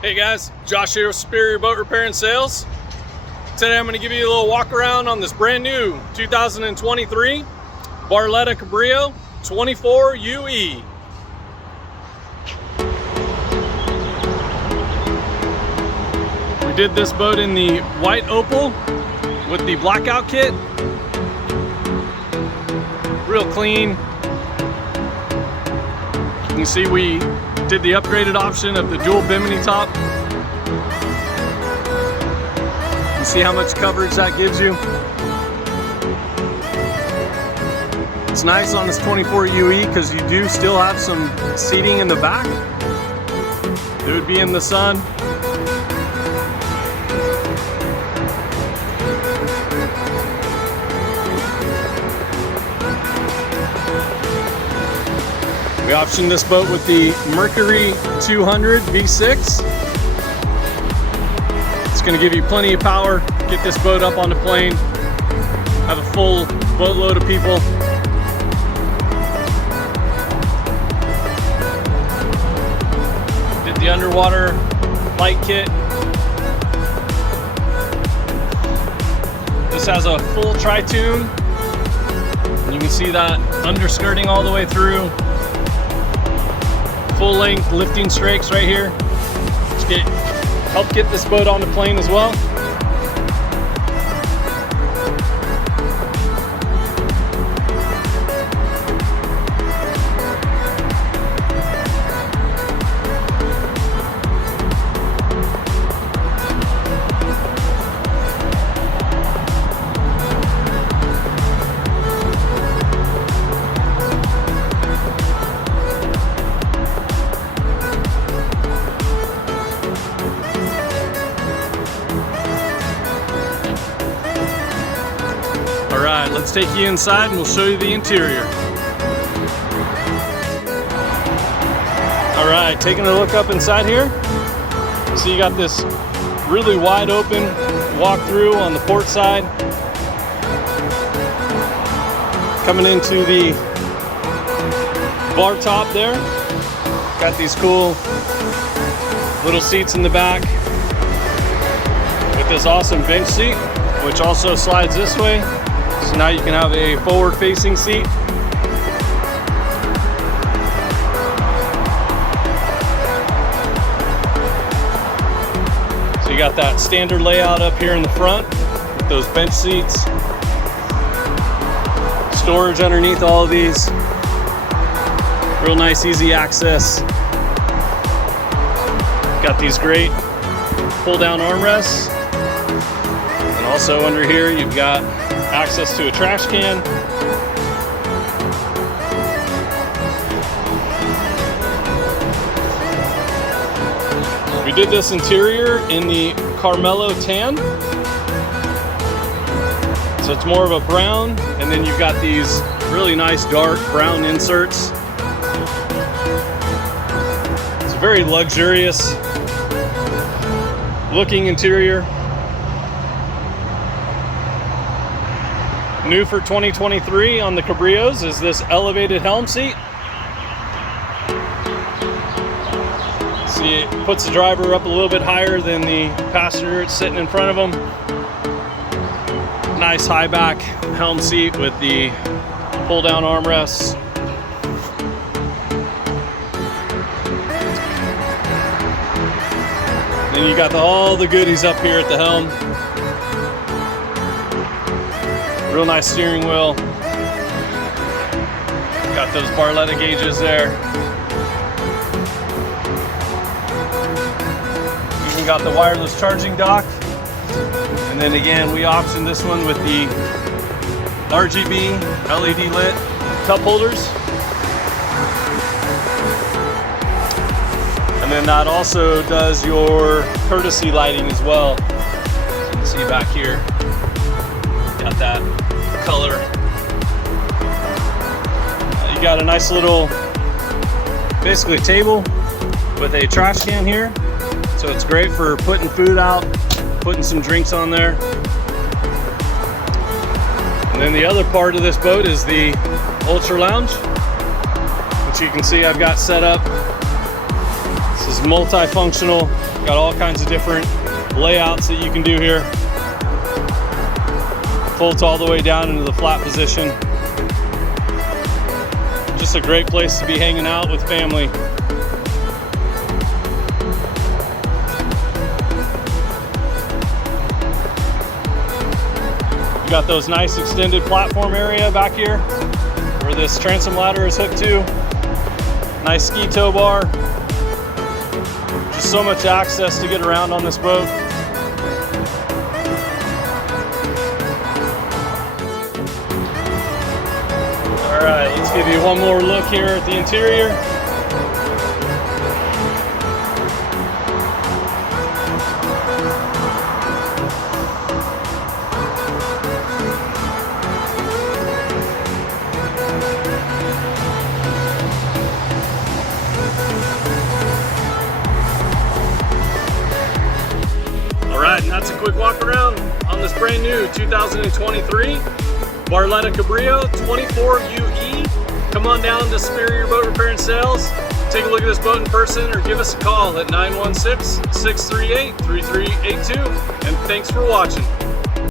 Hey guys, Josh here with Superior Boat Repair and Sales. Today I'm going to give you a little walk around on this brand new 2023 Barletta Cabrio 24 UE. We did this boat in the white Opal with the Blackout kit. Real clean. You can see we did the upgraded option of the dual Bimini top. You see how much coverage that gives you. It's nice on this 24 UE because you do still have some seating in the back. It would be in the sun. We optioned this boat with the Mercury 200 V6. It's going to give you plenty of power, get this boat up on the plane, have a full boatload of people. Did the underwater light kit. This has a full tri-toon. You can see that underskirting all the way through. Full length lifting Strakes right here. Help get this boat on the plane as well. Alright, let's take you inside and we'll show you the interior. Alright, taking a look up inside here. So you got this really wide open walk-through on the port side. Coming into the bar top there. Got these cool little seats in the back with this awesome bench seat, which also slides this way. So now you can have a forward-facing seat. So you got that standard layout up here in the front with those bench seats. Storage underneath all of these. Real nice, easy access. Got these great pull-down armrests. And also under here you've got access to a trash can. We did this interior in the Carmelo tan. So it's more of a brown, and then you've got these really nice dark brown inserts. It's a very luxurious looking interior. New for 2023 on the Cabrios is this elevated helm seat. See, it puts the driver up a little bit higher than the passenger it's sitting in front of them. Nice high back helm seat with the pull down armrests. Then you got all the goodies up here at the helm. Real nice steering wheel. Got those Barletta gauges there. Even got the wireless charging dock. And then again, we optioned this one with the RGB LED lit cup holders. And then that also does your courtesy lighting as well. So you can see back here. Got that color. You got a nice little, basically table with a trash can here. So it's great for putting food out, putting some drinks on there. And then the other part of this boat is the ultra lounge, which you can see I've got set up. This is It's multifunctional, got all kinds of different layouts that you can do here. Folds all the way down into the flat position. Just a great place to be hanging out with family. You got those nice extended platform area back here where this transom ladder is hooked to. Nice ski tow bar. Just so much access to get around on this boat. All right, let's give you one more look here at the interior. All right, and that's a quick walk around on this brand new 2023 Barletta Cabrio 24 UE. Come on down to Superior Boat Repair and Sales. Take a look at this boat in person or give us a call at 916-638-3382. And thanks for watching.